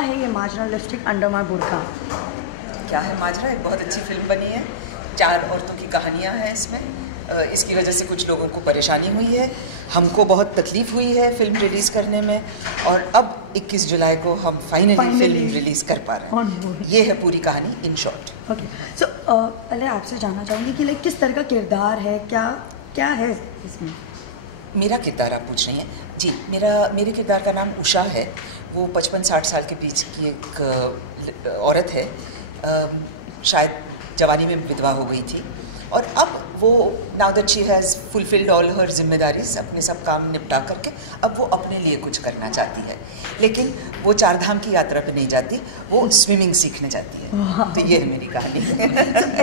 है ये माजरा lipstick under my बुर्का? क्या है माजरा? एक बहुत अच्छी फिल्म बनी है, 4 औरतों की कहानियाँ हैं इसमें। इसकी वजह से कुछ लोगों को परेशानी हुई है, हमको बहुत तकलीफ़ हुई है फिल्म रिलीज़ करने में, और अब 21 जुलाई को हम फाइनली फिल्म रिलीज़ कर पा रहे हैं। ये है पूरी कहानी इन शॉर्ट। ओके, सो पहले आपसे जानना चाहूँगी कि लाइक किस तरह का किरदार है, क्या है इसमें? मेरा किरदार आप पूछ रही हैं? जी, मेरे किरदार का नाम उषा है। वो 55-60 साल के बीच की एक औरत है, शायद जवानी में विधवा हो गई थी, और अब वो now that she has fulfilled all her जिम्मेदारीज, अपने सब काम निपटा करके अब वो अपने लिए कुछ करना चाहती है, लेकिन वो 4 धाम की यात्रा पे नहीं जाती, वो स्विमिंग सीखने जाती है। तो ये है मेरी कहानी।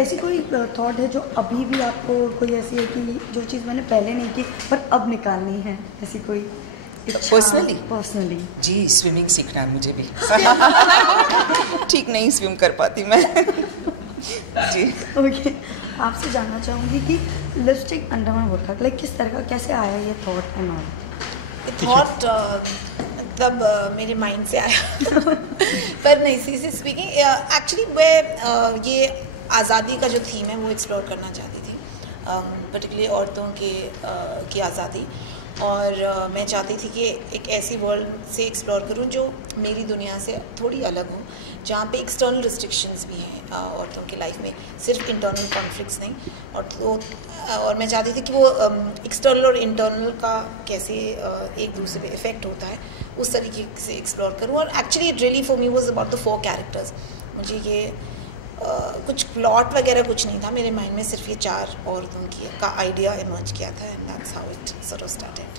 ऐसी कोई थॉट है जो अभी भी आपको कोई ऐसी है कि जो चीज़ मैंने पहले नहीं की पर अब निकालनी है, ऐसी कोई पर्सनली? जी, स्विमिंग सीखना है मुझे भी। ठीक नहीं स्विम कर पाती मैं। जी ओके, आपसे जानना चाहूँगी कि लिपस्टिक अंडर माय बुर्का लाइक किस तरह का, कैसे आया ये थॉट एंड ऑल? थॉट मतलब मेरे माइंड से आया पर नहीं, सीरियसली स्पीकिंग एक्चुअली मैं ये आज़ादी का जो थीम है वो एक्सप्लोर करना चाहती थी, पर्टिकुलरली औरतों की आज़ादी, और मैं चाहती थी कि एक ऐसी वर्ल्ड से एक्सप्लोर करूं जो मेरी दुनिया से थोड़ी अलग हो, जहाँ पे एक्सटर्नल रिस्ट्रिक्शंस भी हैं औरतों की लाइफ में, सिर्फ इंटरनल कॉन्फ्लिक्ट्स नहीं। और मैं चाहती थी कि वो एक्सटर्नल और इंटरनल का कैसे एक दूसरे पे इफ़ेक्ट होता है, उस तरीके से एक्सप्लोर करूं। और actually it really for me was about the 4 characters. मुझे ये कुछ प्लॉट वगैरह कुछ नहीं था मेरे माइंड में, सिर्फ ये 4 औरतों का आइडिया इमर्ज किया था, and that's how it sort of started.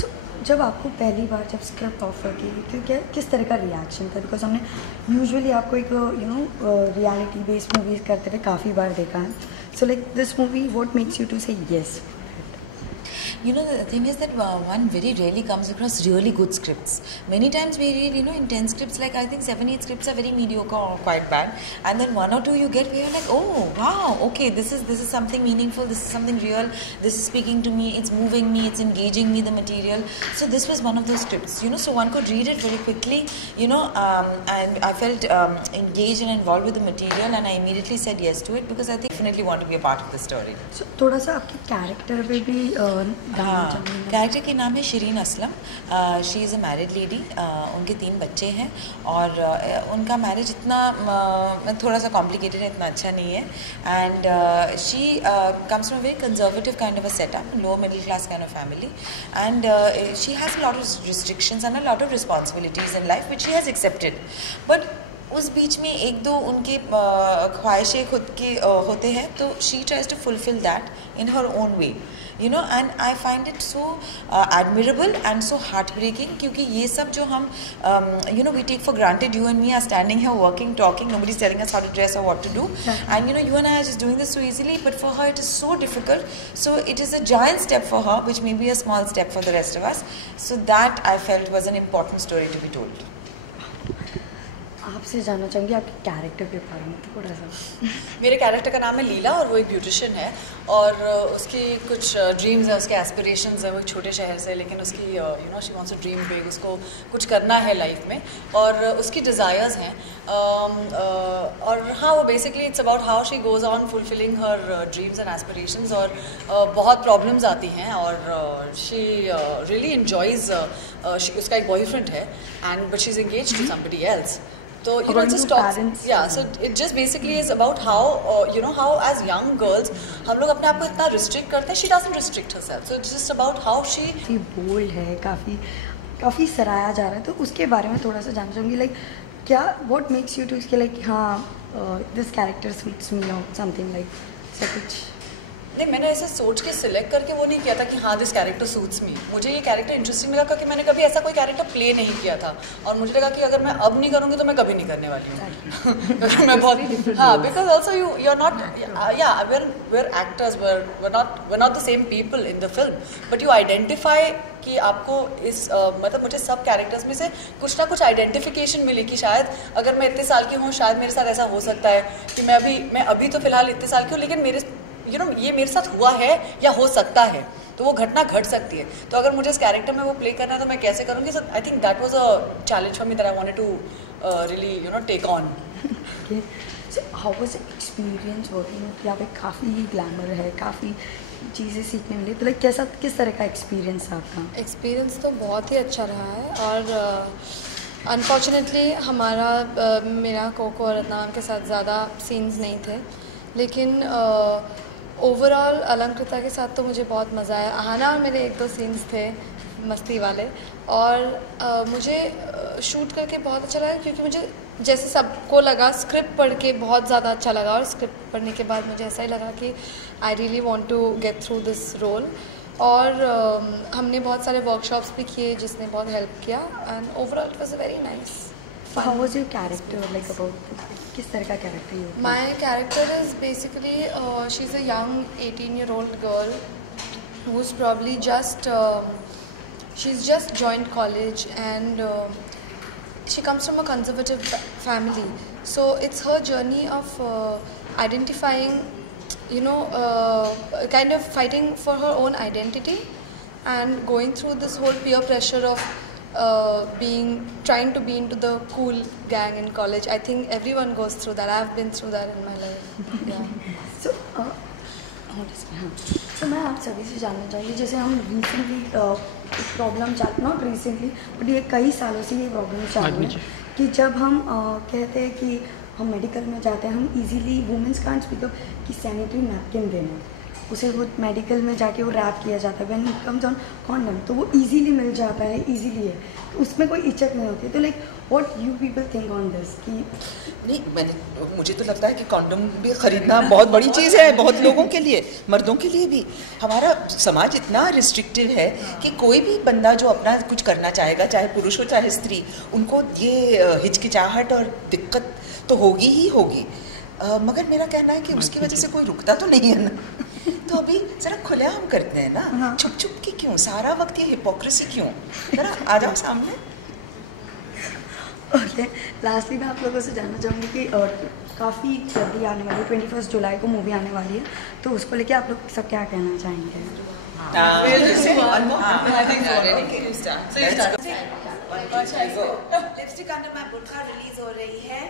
So जब आपको पहली बार जब स्क्रिप्ट ऑफर की, क्योंकि किस तरह का रिएक्शन था? बिकॉज हमने यूजुअली आपको एक रियलिटी बेस्ड मूवीज़ करते हुए काफ़ी बार देखा है, so like this movie what makes you to say yes? You know, the thing is that one very rarely comes across really good scripts. Many times we read, intense scripts, like I think 7-8 scripts are very mediocre or quite bad, and then 1 or 2 you get where you're like, oh wow, okay, this is something meaningful, this is something real, this is speaking to me, it's moving me, it's engaging me, the material. So this was one of those scripts, so one could read it very quickly, and I felt engaged and involved with the material, and I immediately said yes to it because I think I definitely want to be a part of the story. So थोड़ा सा आपके character पे भी character के नाम है Shirin Aslam. She is a married lady, उनके 3 बच्चे हैं, और उनका मैरिज इतना थोड़ा सा कॉम्प्लिकेटेड है, इतना अच्छा नहीं है, and she comes from a very conservative kind of a setup, lower middle class kind of family, and she has a lot of restrictions and a lot of responsibilities in life which she has accepted, but उस बीच में 1-2 उनके ख्वाहिशें खुद के होते हैं, तो she tries to fulfil that in her own way, and I find it so admirable and so heartbreaking, क्योंकि ये सब जो हम we take for granted, you and me are standing here working, talking, nobody's telling us how to dress or what to do, and you and I are just doing this so easily, but for her it is so difficult, so it is a giant step for her which may be a small step for the rest of us, so that I felt was an important story to be told. आपसे जानना चाहूँगी आपके character के बारे में थोड़ा सा। मेरे कैरेक्टर का नाम है लीला, और वो एक ब्यूटिशियन है, और उसकी कुछ ड्रीम्स हैं, उसके एस्पिरेशंस हैं। वो एक छोटे शहर से, लेकिन उसकी she wants to dream big, उसको कुछ करना है लाइफ में, और उसकी डिज़ायर्स हैं, और हाँ, वो basically it's about how she goes on fulfilling her dreams and aspirations, और बहुत प्रॉब्लम्स आती हैं, और शी रियली इन्जॉयज़, उसका एक बॉयफ्रेंड है, and but she is engaged to somebody else. So it just talks, so it just basically is about how how as young girls हम लोग अपने आप को इतना restrict करते हैं. She doesn't restrict herself, so it's just about how she bold है, काफ़ी सराहा जा रहा है, तो उसके बारे में थोड़ा सा जानना चाहूँगी, लाइक क्या what makes you to इसके लाइक हाँ this character suits me or something like ऐसा कुछ? नहीं, मैंने ऐसे सोच के सिलेक्ट करके वो नहीं किया था कि हाँ दिस कैरेक्टर सूट्स मी. मुझे ये कैरेक्टर इंटरेस्टिंग लगा क्योंकि मैंने कभी ऐसा कोई कैरेक्टर प्ले नहीं किया था, और मुझे लगा कि अगर मैं अब नहीं करूँगी तो मैं कभी नहीं करने वाली हूँ. मैं बहुत हाँ, because also you are not, yeah we're actors, we're not the same people in the film, but you identify कि आपको इस मतलब मुझे सब कैरेक्टर्स में से कुछ ना कुछ आइडेंटिफिकेशन मिली कि शायद अगर मैं इतने साल की हूँ, शायद मेरे साथ ऐसा हो सकता है कि मैं अभी तो फ़िलहाल इतने साल की हूँ, लेकिन मेरे ये मेरे साथ हुआ है या हो सकता है. तो वो घटना घट सकती है। तो अगर मुझे इस कैरेक्टर में वो प्ले करना है तो मैं कैसे करूँगी? So I think that was a challenge for me that I wanted to really take on. So how was the experience working with? यहाँ पे काफ़ी ग्लैमर है, काफ़ी चीज़ें सीखने मिली, तो कैसा, किस तरह का एक्सपीरियंस था आपका? एक्सपीरियंस तो बहुत ही अच्छा रहा है और अनफॉर्चुनेटली हमारा मेरा कोको और रत्नाम के साथ ज़्यादा सीन्स नहीं थे, लेकिन ओवरऑल अलंकृता के साथ तो मुझे बहुत मज़ा आया। आहाना और मेरे 1-2 सीन्स थे मस्ती वाले, और मुझे शूट करके बहुत अच्छा लगा, क्योंकि मुझे जैसे सबको लगा स्क्रिप्ट पढ़ के बहुत ज़्यादा अच्छा लगा, और स्क्रिप्ट पढ़ने के बाद मुझे ऐसा ही लगा कि I really want to get through this role. और हमने बहुत सारे वर्कशॉप्स भी किए जिसने बहुत हेल्प किया, and overall it was very nice. How was your character, like about किस तरह का कैरेक्टर है? My character is basically she is a young 18-year-old girl who is probably she's just joined college, and she comes from a conservative family, so it's her journey of identifying, kind of fighting for her own identity and going through this whole peer pressure of trying to be into the cool gang in college. I think everyone goes through that. I've been through that in my life. Yeah. So मैं आप सभी से जानना चाहूँगी, जैसे हम recently problem not recently but ये कई सालों से ये प्रॉब्लम चालू है कि जब हम कहते हैं कि हम मेडिकल में जाते हैं, हम easily women's can't speak up कि सैनिटरी नैपकिन देना, उसे वो मेडिकल में जाके वो रैप किया जाता है, when it comes on condom तो वो इजीली मिल जाता है, इजीली है, तो उसमें कोई इज्जत नहीं होती। तो like what you people think on this? कि नहीं, मुझे तो लगता है कि कॉन्डम भी ख़रीदना बहुत बड़ी चीज़ है, बहुत लोगों के लिए, मर्दों के लिए भी। हमारा समाज इतना रिस्ट्रिक्टिव है कि कोई भी बंदा जो अपना कुछ करना चाहेगा, चाहे पुरुष हो चाहे स्त्री, उनको ये हिचकिचाहट और दिक्कत तो होगी ही होगी। मगर मेरा कहना है कि उसकी वजह से कोई रुकता तो नहीं है ना, तो अभी ज़रा खुलेआम करते हैं ना, छुप छुप के क्यों, सारा वक्त ये हिपोक्रेसी क्यों? ज़रा आ जाओ सामने। ओके, लास्टली मैं आप लोगों से जानना चाहूँगी कि काफ़ी जल्दी आने वाली 21 जुलाई को मूवी आने वाली है, तो उसको लेके आप लोग सब क्या कहना चाहेंगे? लिपस्टिक अंडर माय बुर्का रिलीज हो रही है।